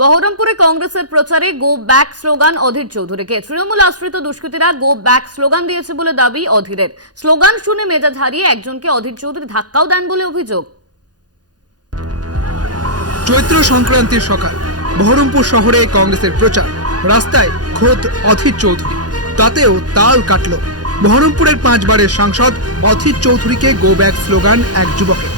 বহরমপুরে কংগ্রেসের প্রচারে গো ব্যাক স্লোগান অধীর চৌধুরীকে। তৃণমূল আশ্রিত দুষ্কৃতীরা গো ব্যাক স্লোগান দিয়েছে বলে দাবি অধীরের। স্লোগান শুনে মেজাজ হারিয়ে একজনকে অধীর চৌধুরী ধাক্কাও দেন বলে অভিযোগ। চৈত্র সংক্রান্তির সকাল, বহরমপুর শহরে কংগ্রেসের প্রচার, রাস্তায় খোদ অধীর চৌধুরী, তাতেও তাল কাটল। বহরমপুরের 5 বারের সাংসদ অধীর চৌধুরীকে গো ব্যাক স্লোগান এক যুবকের।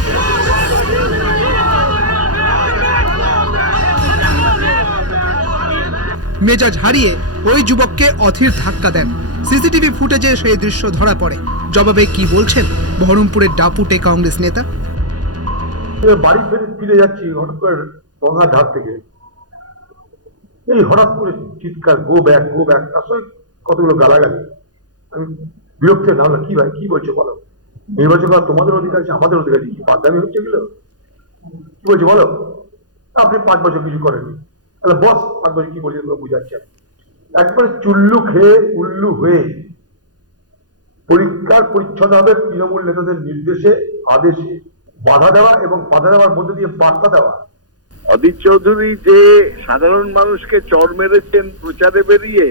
মেজাজ হারিয়ে ওই যুবককে অধীর ধাক্কা দেন। সিসিটিভি ফুটেজে সেই দৃশ্য ধরা পড়ে। জবাবে কি বলছেন বহরমপুরের ডাপুটে কংগ্রেস নেতা? বাড়ি ফিরে যাচ্ছি হঠাৎ করে গঙ্গার ধার থেকে, এই হঠাৎ করে চিৎকার গো ব্যাক গো ব্যাক, তার সঙ্গে কতগুলো গালাগালি। আমি বিরক্ত নামলাম, কি ভাই কি বলছো বলো, নির্বাচন করা তোমাদের অধিকার আছে, আমাদের অধিকার কি বাদদামি হচ্ছে এগুলো, কি বলছো বলো? আপনি 5 বছর কিছু করেননি, তাহলে বস 5 বছর কি বলছে বুঝাচ্ছেন। একবারে চুল্লু খেয়ে উল্লু হয়ে পরিষ্কার পরিচ্ছন্ন হবে তৃণমূল নেতাদের নির্দেশে আদেশে বাধা দেওয়া এবং বাধা দেওয়ার মধ্যে দিয়ে বার্তা দেওয়া। অধীর চৌধুরী যে সাধারণ মানুষকে চর মেরেছেন প্রচারে বেরিয়ে,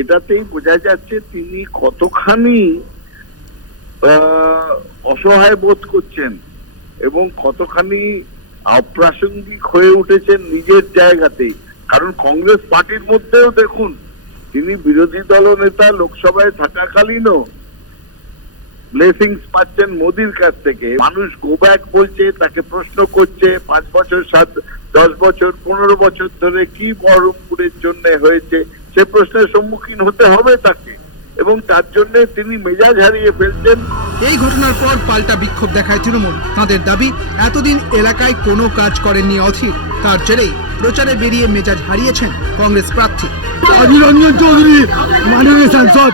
এটাতেই বোঝা যাচ্ছে তিনি কতখানি অসহায় বোধ করছেন এবং কতখানি অপ্রাসঙ্গিক হয়ে উঠেছেন নিজের জায়গাতেই। কারণ কংগ্রেস পার্টির মধ্যেও দেখুন, তিনি বিরোধী দলনেতা লোকসভায় থাকাকালীনও ব্লেসিংস পাচ্ছেন মোদির কাছ থেকে। মানুষ গো ব্যাক বলছে, তাকে প্রশ্ন করছে 5 বছর 10 বছর 15 বছর ধরে কি বহরমপুরের জন্য হয়েছে, সে প্রশ্নের সম্মুখীন হতে হবে তাকে, এবং তার জন্য তিনি মেজাজ হারিয়ে ফেলছেন। এই ঘটনার পর পাল্টা বিক্ষোভ দেখায় তৃণমূল। তাদের দাবি, এতদিন এলাকায় কোনো কাজ করেননি অধীর, তার জেরেই প্রচারে বেরিয়ে মেজাজ হারিয়েছেন কংগ্রেস প্রার্থী অধীর রঞ্জন চৌধুরী মাননীয় সাংসদ।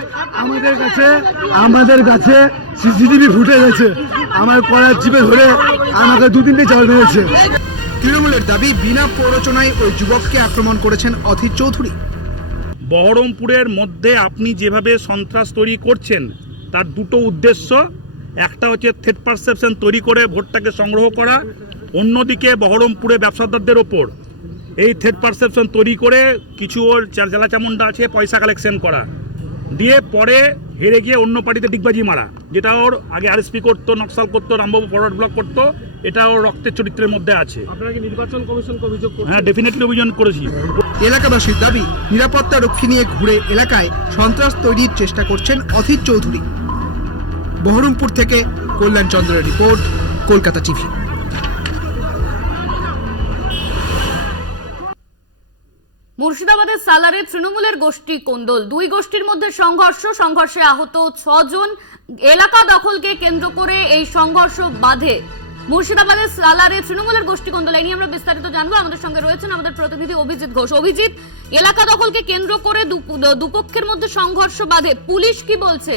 আমাদের কাছে সিসিটিভি ফুটে গেছে, আমার কলার চিপে ধরে আমাকে 2-3টে চাল মেরেছে। তৃণমূলের দাবি, বিনা প্ররোচনায় ওই যুবককে আক্রমণ করেছেন অধীর চৌধুরী। বহরমপুরের মধ্যে আপনি যেভাবে সন্ত্রাস তৈরি করছেন, তার দুটো উদ্দেশ্য। একটা হচ্ছে থ্রেট পারসেপশন তৈরি করে ভোটটাকে সংগ্রহ করা, অন্যদিকে বহরমপুরে ব্যবসাদারদের ওপর এই থ্রেট পারসেপশন তৈরি করে কিছু ওর জেলা চামুন্ডা আছে পয়সা কালেকশন করা, দিয়ে পরে হেরে গিয়ে অন্য পার্টিতে ডিগবাজি মারা, যেটা ওর আগে আরএসপি করতো, নকশাল করতো, রামবাবু ফরওয়ার্ড ব্লক করতো, এটা ওর রক্তের চরিত্রের মধ্যে আছে। আপনারা কি নির্বাচন কমিশনকে অভিযোগ করছেন? হ্যাঁ, ডেফিনেটলি অভিযোগ করেছি। এলাকাবাসীর দাবি, নিরাপত্তা রক্ষী নিয়ে ঘুরে এলাকায় সন্ত্রাস তৈরির চেষ্টা করছেন অধীর চৌধুরী। বহরমপুর থেকে কল্যাণ চন্দ্রের রিপোর্ট, কলকাতা টিভি। মুর্শিদাবাদের সালারে তৃণমূলের গোষ্ঠী কোন্দল, 2 গোষ্ঠীর মধ্যে সংঘর্ষে আহত 6 জন। এলাকা দখলকে কেন্দ্র করে এই সংঘর্ষ বাধে। মুর্শিদাবাদের সালারে তৃণমূলের গোষ্ঠী কোন্দল, এই নিয়ে আমরা বিস্তারিত জানবো। আমাদের সঙ্গে রয়েছেন আমাদের প্রতিনিধি অভিজিৎ ঘোষ। অভিজিৎ, এলাকা দখলকে কেন্দ্র করে দুপক্ষের মধ্যে সংঘর্ষ বাধে, পুলিশ কি বলছে?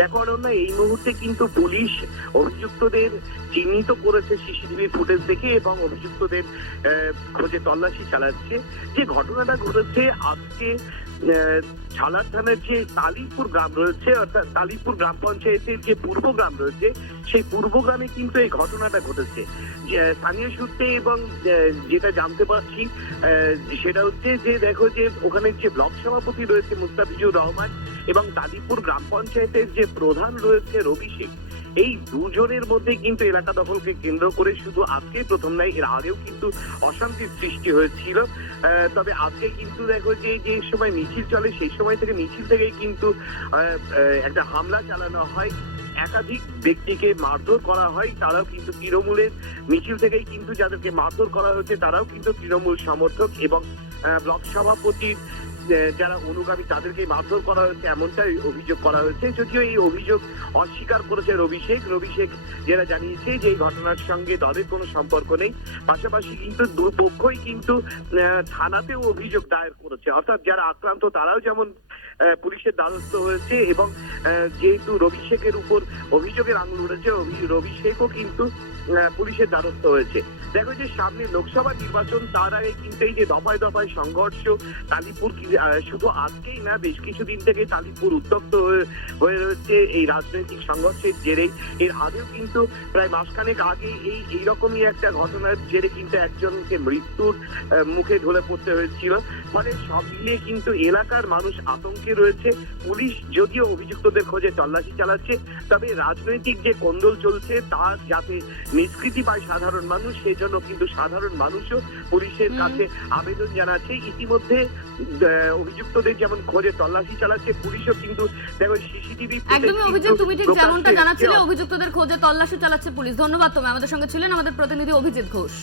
দেখো অনন্যা, এই মুহূর্তে কিন্তু পুলিশ অভিযুক্তদের চিহ্নিত করেছে সিসিটিভি ফুটেজ দেখে এবং অভিযুক্তদের খোঁজে তল্লাশি চালাচ্ছে। যে ঘটনাটা ঘটেছে আজকে ঝালার থানার যে তালিপুর গ্রাম রয়েছে, অর্থাৎ তালিপুর গ্রাম পঞ্চায়েতের যে পূর্ব গ্রাম রয়েছে, সেই পূর্ব গ্রামে কিন্তু এই ঘটনাটা ঘটেছে। স্থানীয় সূত্রে এবং যেটা জানতে পারছি সেটা হচ্ছে যে দেখো যে ওখানে যে ব্লক সভাপতি রয়েছে মুস্তাফিজুর রহমান এবং তালিপুর গ্রাম পঞ্চায়েতের যে প্রধান রয়েছে রবি শেখ, এই দুজনের মধ্যে কিন্তু এলাকা দখলকে কেন্দ্র করে শুধু আজকে প্রথম নয়, এর আগেও কিন্তু অশান্তির সৃষ্টি হয়েছিল। তবে আজকে কিন্তু দেখো যে যে সময় মিছিল চলে, সেই সময় থেকে মিছিল থেকেই কিন্তু একটা হামলা চালানো হয়, একাধিক ব্যক্তিকে মারধর করা হয়। তারাও কিন্তু তৃণমূলের মিছিল থেকেই কিন্তু যাদেরকে মারধর করা হয়েছে তারাও কিন্তু তৃণমূল সমর্থক এবং ব্লক সভাপতির যারা অনুগামী তাদেরকে মারধর করা হয়েছে, এমনটাই অভিযোগ করা হয়েছে। যদিও এই অভিযোগ অস্বীকার করেছে রবি শেখ, যারা জানিয়েছে যে এই ঘটনার সঙ্গে দলের কোনো সম্পর্ক নেই। পাশাপাশি কিন্তু দুপক্ষই কিন্তু থানাতেও অভিযোগ দায়ের করেছে, অর্থাৎ যারা আক্রান্ত তারাও যেমন পুলিশের দ্বারস্থ হয়েছে এবং যেহেতু রবি শেখের উপর অভিযোগের আঙুল উঠেছে, রবি শেখও কিন্তু পুলিশের দ্বারস্থ হয়েছে। দেখো যে সামনে লোকসভা নির্বাচন, তার আগে কিন্তু এই যে দফায় দফায় সংঘর্ষ, তালিপুর শুধু আজকেই না, বেশ কিছুদিন থেকে তালিপুর উত্তপ্ত হয়ে রয়েছে এই রাজনৈতিক সংঘর্ষের জেরে। এর আগেও কিন্তু প্রায় মাসখানেক আগে এইরকমই একটা ঘটনার জেরে কিন্তু একজনকে মৃত্যুর মুখে ঢলে পড়তে হয়েছিল। ফলে সব মিলিয়ে কিন্তু এলাকার মানুষ আতঙ্কে রয়েছে। পুলিশ যদিও অভিযুক্তদের খোঁজে তল্লাশি চালাচ্ছে, তবে রাজনৈতিক যে কোন্দল চলছে তার যাতে নিষ্কৃতি পায় সাধারণ মানুষ, সেই জন্য কিন্তু সাধারণ মানুষও পুলিশের কাছে আবেদন জানাচ্ছে। ইতিমধ্যে অভিযুক্তদের যেমন খোঁজে তল্লাশি চালাচ্ছে, পুলিশও কিন্তু দেখো সিসিটিভি একদমই অভিযোগ, তুমি ঠিক যেমনটা জানাচ্ছিলে, অভিযুক্তদের খোঁজে তল্লাশি চালাচ্ছে পুলিশ। ধন্যবাদ, তুমি আমাদের সঙ্গে ছিলেন আমাদের প্রতিনিধি অভিজিৎ ঘোষ।